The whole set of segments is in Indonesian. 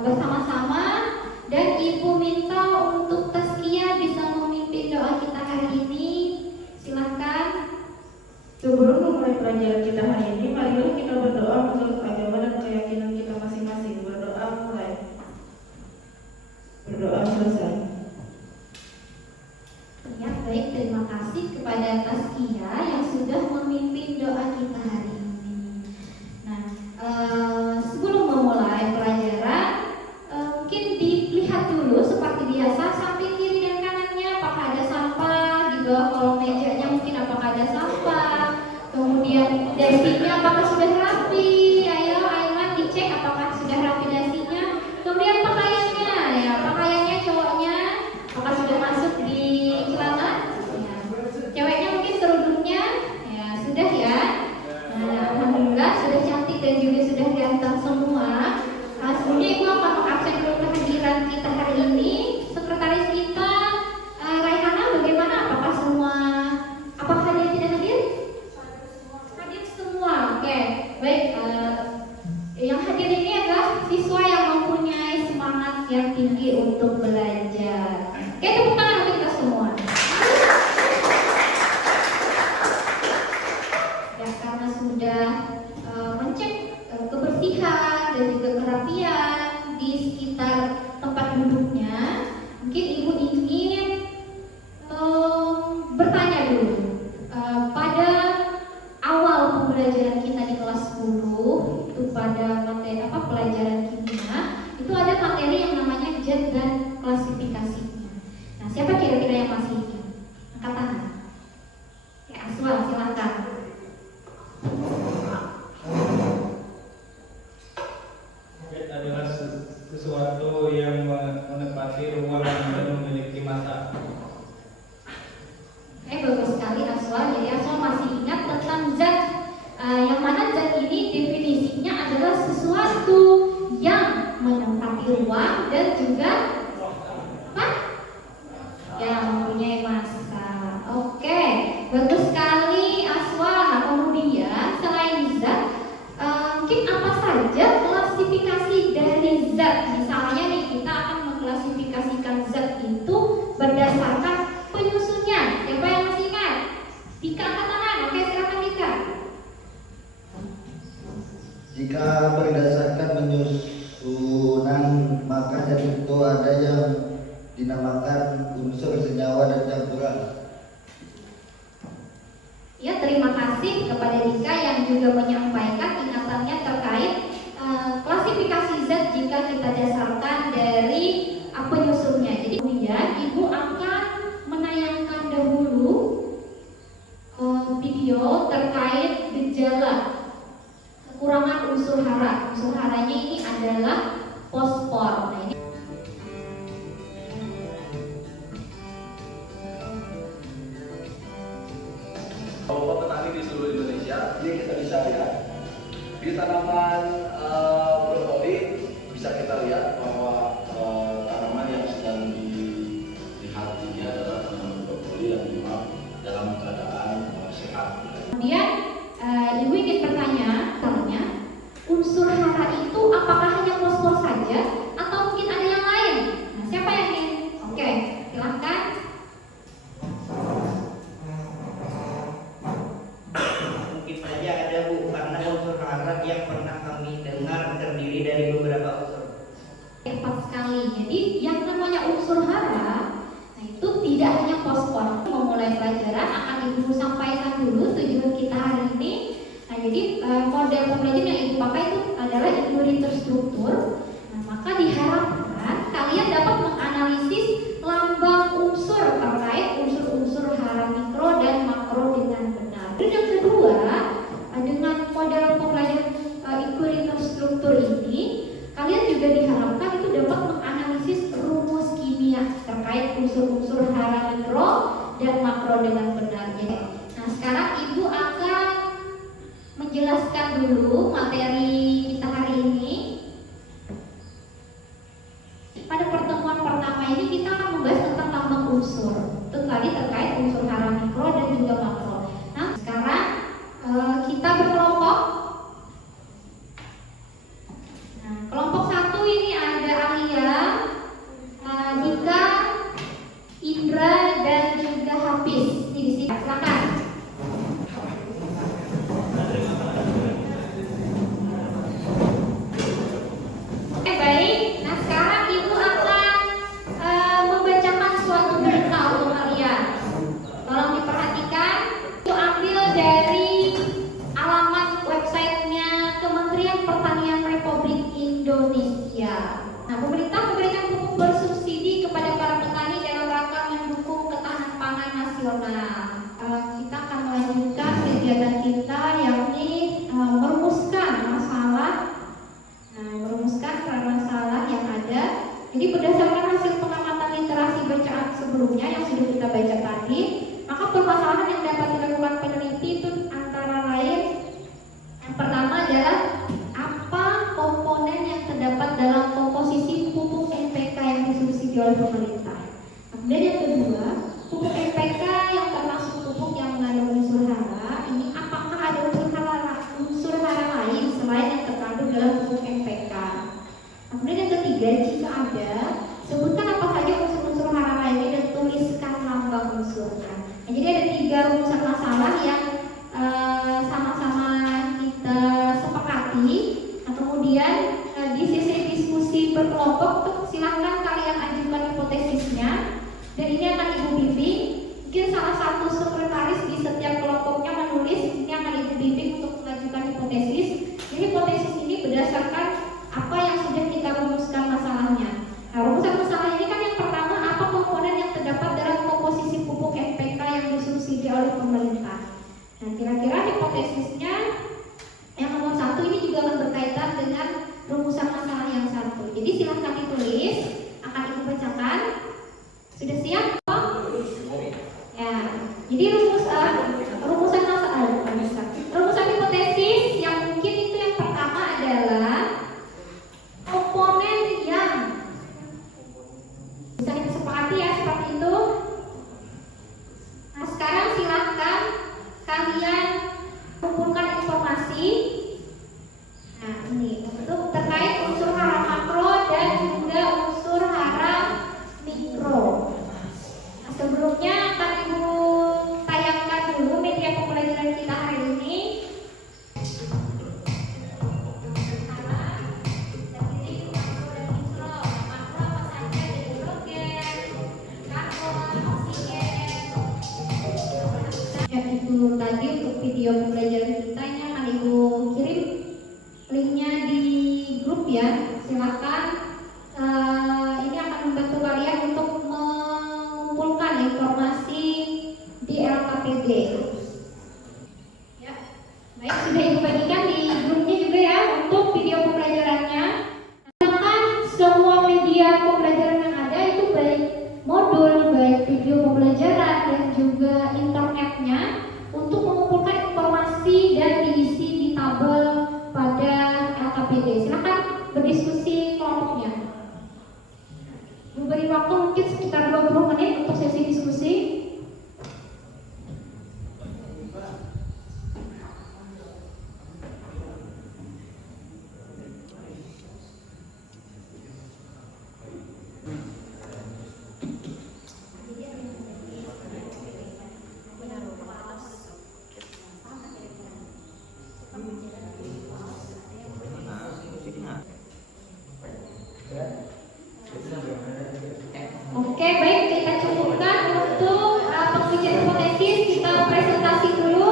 bersama-sama, dan Ibu minta untuk Taskia bisa memimpin doa kita hari ini. Silahkan. Sebelum memulai pelajaran kita hari ini, marilah kita berdoa menurut agama dan keyakinan kita masing-masing. Berdoa mulai. Berdoa selesai. Ya, baik, terima kasih kepada Taskia yang sudah memimpin doa kita hari ini. Nah, sebelum memulai pelajaran, mungkin dilihat dulu seperti biasa samping kiri dan kanannya apakah ada sampah, di bawah kolong mejanya mungkin apakah ada sampah, kemudian dasinya apakah sudah rapi. Ayo Aiman dicek apakah sudah rapi dasinya. Kemudian pakaiannya, ya pakaiannya cowoknya apakah sudah masuk di celana, ya. Ceweknya mungkin kerudungnya ya sudah ya. Nah, alhamdulillah sudah cantik dan juga sudah ganteng semua. Sebelumnya Ibu akan mengabsen dulu kehadiran kita hari ini. Sekretaris kita Raihana, bagaimana? Apakah semua? Apakah dia tidak hadir? Hadir semua. Oke, baik. Yang hadir ini adalah siswa yang mempunyai semangat yang tinggi untuk belajar. Oke, tepuk tangan untuk kita semua. Ya, karena sudah mencek kebersihan dan juga kerapian di sekitar tempat duduknya, mungkin Ibu ingin bertanya dulu. Pada awal pembelajaran kita di kelas 10 itu pada materi pelajaran kimia, itu ada materi yang namanya zat dan klasifikasinya. Nah, siapa kira-kira yang masih ingat? Angkat tangan. Ya, Aswa, silakan. Adalah sesuatu yang menepati ruang dan memiliki masa. Bagus sekali Aswa. Jadi Aswa masih ingat tentang zat, yang mana zat ini definisinya adalah sesuatu yang menempati ruang dan juga yang mempunyai massa. Oke, bagus sekali Aswa. Nah, kemudian selain zat, mungkin apa saja klasifikasi dari zat? Misalnya nih, kita akan mengklasifikasikan zat itu berdasarkan penyusunnya. Siapa yang masih ingat? Dika, angkat tangan. Oke, silakan Dika. Jika berdasarkan penyusunan, maka itu ada yang dinamakan unsur, senyawa, dan campuran. Ya, terima kasih kepada Dika yang juga menyampaikan ingatannya terkait klasifikasi zat jika kita dasarkan dari penyusunnya. Jadi kemudian Ibu akan menayangkan dahulu video terkait gejala kekurangan unsur hara. Unsur haranya ini adalah fosfor. Nah, ini kelompok petani di seluruh Indonesia, ini kita bisa lihat di tanaman brokoli. Bisa kita lihat bahwa tanaman yang sedang dilihat ini adalah tanaman brokoli yang memang dalam keadaan sehat. kemudian Ibu ingin bertanya, unsur hara itu apakah hanya fosfor saja atau mungkin ada yang lain? Nah, siapa yang ingin? Oke, silahkan. Mungkin saja ada Bu, karena unsur hara yang pernah kami dengar terdiri dari beberapa unsur. Tepat sekali. Jadi yang namanya unsur hara, nah itu tidak hanya fosfor. Memulai pelajaran akan Ibu sampaikan dulu tujuan kita hari ini. Nah, jadi model pembelajaran yang Ibu pakai itu adalah inquiry terstruktur. Nah, maka diharapkan kalian dapat menganalisis lambang unsur terkait unsur-unsur hara mikro dan makro dengan benar. Dan yang kedua, dengan model pembelajaran inquiry terstruktur ini, kalian juga diharapkan itu dapat menganalisis rumus kimia terkait unsur-unsur hara mikro dan makro dengan benar. Nah, sekarang Ibu akan menjelaskan dulu materi kita hari ini. Pada pertemuan pertama ini kita akan membahas tentang lambang unsur. Itu tadi terkait unsur hara mikro dan juga makro. Nah, sekarang kita berkelompok. Nah, kelompok 1 ini ada Indonesia. Nah, pemerintah memberikan pupuk bersubsidi kepada para petani dalam rangka mendukung ketahanan pangan nasional. Kita akan melanjutkan kegiatan kita, yakni merumuskan masalah yang ada. Jadi berdasarkan hasil pengamatan literasi bacaan sebelumnya yang sudah kita baca tadi, maka permasalahan yang dapat dilakukan peneliti itu antara lain, yang pertama adalah apa komponen yang terdapat dalam komposisi pupuk NPK yang disubsidi oleh pemerintah. Kemudian yang kedua, pupuk NPK yang termasuk pupuk yang mengandung unsur hara, ini apakah ada unsur hara lain selain yang terkandung dalam pupuk NPK. Kemudian yang ketiga, jika ada, sebutkan apa saja unsur-unsur hara lainnya dan tuliskan lambang unsurnya. Nah, jadi ada 3 rumusan masalah yang sama-sama kita sepakati. Nah, kemudian di sesi diskusi berkelompok, silakan kalian ajukan hipotesisnya. Dan ini akan Ibu bimbing. Mungkin salah satu sekretaris di setiap kelompoknya menulis. Ini akan Ibu bimbing untuk mengajukan hipotesis. Jadi hipotesis ini berdasarkan apa yang sudah kita rumuskan masalahnya. Nah, rumusan masalah ini kan yang pertama, apa komponen yang terdapat dalam komposisi pupuk NPK yang disubsidi oleh pemerintah. Nah, kira-kira hipotesisnya yang nomor 1 ini juga akan berkaitan dengan rumusan masalah yang satu. Jadi silahkan ditulis, akan Ibu bacakan. Sudah siap? Ya. Jadi rumusan masalah, rumusan hipotesis yang mungkin itu yang pertama adalah komponen yang bisa kita sepakati ya, seperti itu. Nah, sekarang silahkan kalian kumpulkan informasi. Nah, ini untuk terkait unsur hara makro dan juga unsur hara mikro. Nah, sebelumnya akan Ibu tayangkan dulu media pembelajaran kita hari ini. Itu tadi untuk video pembelajaran kita, ini akan Ibu kirim linknya di grup ya. Silakan, ini akan membantu kalian untuk mengumpulkan informasi di LKPD. Ya, baik, sudah Ibu bagikan di grupnya juga ya untuk video pembelajarannya. Silakan semua media pembelajaran yang ada itu, baik modul, baik video pembelajaran dan juga internetnya, untuk mengumpulkan informasi dan diisi di tabel pada LKPD. Silakan berdiskusi kelompoknya. Memberi waktu mungkin sekitar 20 menit untuk sesi diskusi. Oke, baik, kita cukupkan untuk pengujian hipotesis. Kita presentasi dulu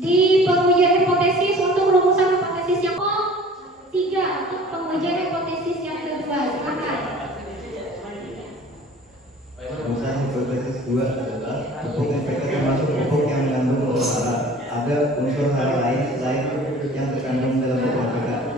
di pengujian hipotesis untuk rumusan hipotesis yang ke-3, untuk pengujian hipotesis yang kedua. Silakan. Rumusan hipotesis 2 adalah pupuk NPK termasuk pupuk yang mengandung unsur hara. Ada unsur hara lain selain yang terkandung dalam pupuk NPK.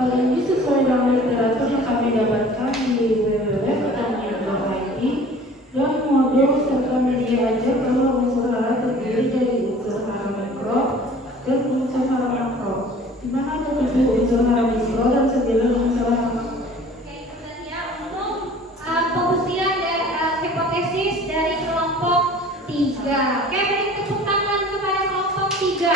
Hal ini sesuai dengan literatur yang kami dapatkan di www.pertanian.id dan modul serta media ajar bahwa unsur hara terdiri dari unsur hara mikro dan unsur hara makro, di mana ada 7 unsur hara mikro dan 9 unsur hara makro. Oke, kemudian ya, untuk pembuktian dari hipotesis dari kelompok 3. Oke, beri tepuk tangan kepada kelompok 3.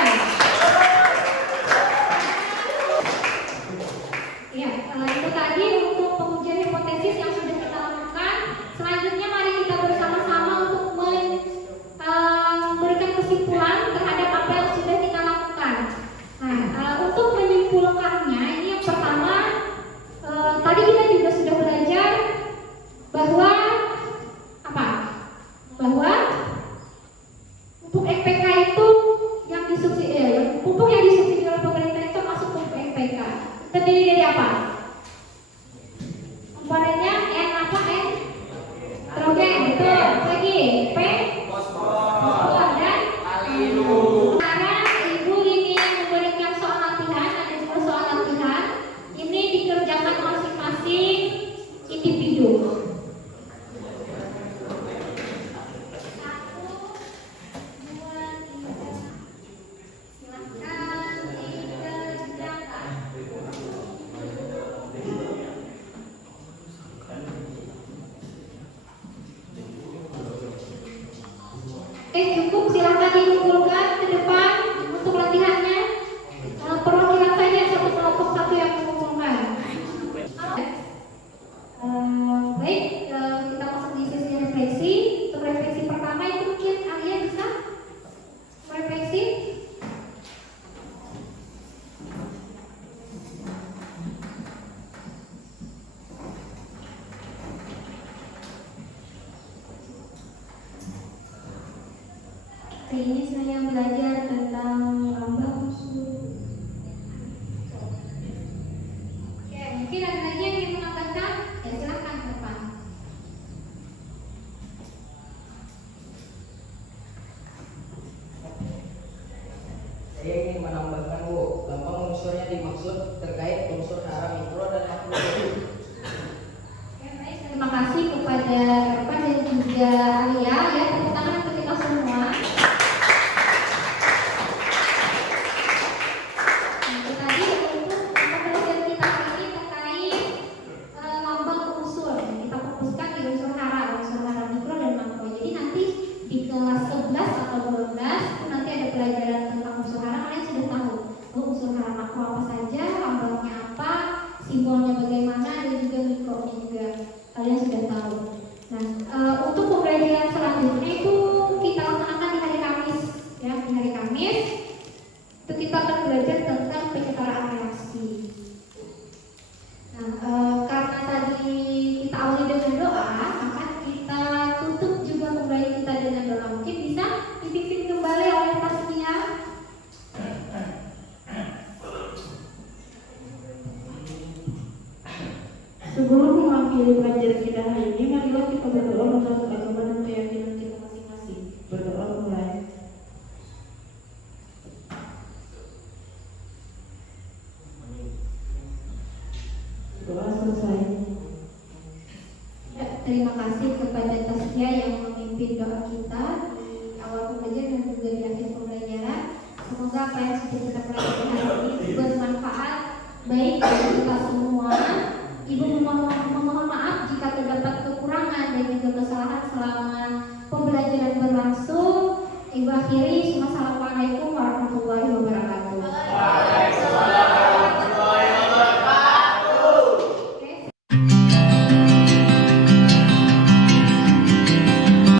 Ya, itu tadi untuk pengujian hipotesis yang sudah kita lakukan. Selanjutnya mari kita bersama-sama untuk memberikan kesimpulan terhadap apa yang sudah kita lakukan. Nah, untuk menyimpulkannya, ini yang pertama, tadi kita juga sudah belajar bahwa apa? bahwa pupuk NPK itu yang disubsidi, pupuk yang disubsidi oleh pemerintah itu masuk pupuk NPK. Terdiri dari apa? Komponennya N apa? N nitrogen, betul. Lagi P fosfor dan kalium. Sekarang ibu ini memberikan soal latihan, ada dua soal latihan. Ini dikerjakan masing-masing individu. Cukup, silakan dikumpulkan ke depan untuk latihannya. Perwakilan saja satu kelompok satu yang mengumpulkan. Baik, kita masuk di sesi refleksi. Untuk refleksi pertama itu mungkin Alia bisa refleksi. Ini saya belajar tentang lambang unsur. Oke, mungkin ada lagi yang ingin menambahkan? Ya silakan ke depan. Saya ingin menambahkan Bu, lambang unsurnya dimaksud terkait unsur hara mikro dan makro. Oke, baik, terima kasih kepada Erpan dan juga Alia ya, tepuk tangan untuk kita semua. Tadi untuk pembelajaran kita ini terkait lambang unsur. Kita fokuskan di unsur hara mikro dan makro. Jadi nanti di kelas 11 atau 12 itu nanti ada pelajaran tentang unsur hara. Kalian sudah tahu unsur hara makro apa saja, lambangnya apa, simbolnya bagaimana, dan juga mikronya juga kalian sudah tahu. Nah, untuk pembelajaran selanjutnya itu kita laksanakan di hari Kamis ya, di hari Kamis itu kita akan belajar tentang penyetaraan reaksi. Nah, karena tadi kita awali dengan doa, maka kita tutup juga kembali kita dengan doa. Mungkin bisa dipimpin kembali oleh Taskia. Sebelum mengakhiri pelajaran kita hari ini, marilah kita berdoa menurut agama dan keyakinan kita masing-masing. Berdoa mulai. Doa selesai. Ya, terima kasih kepada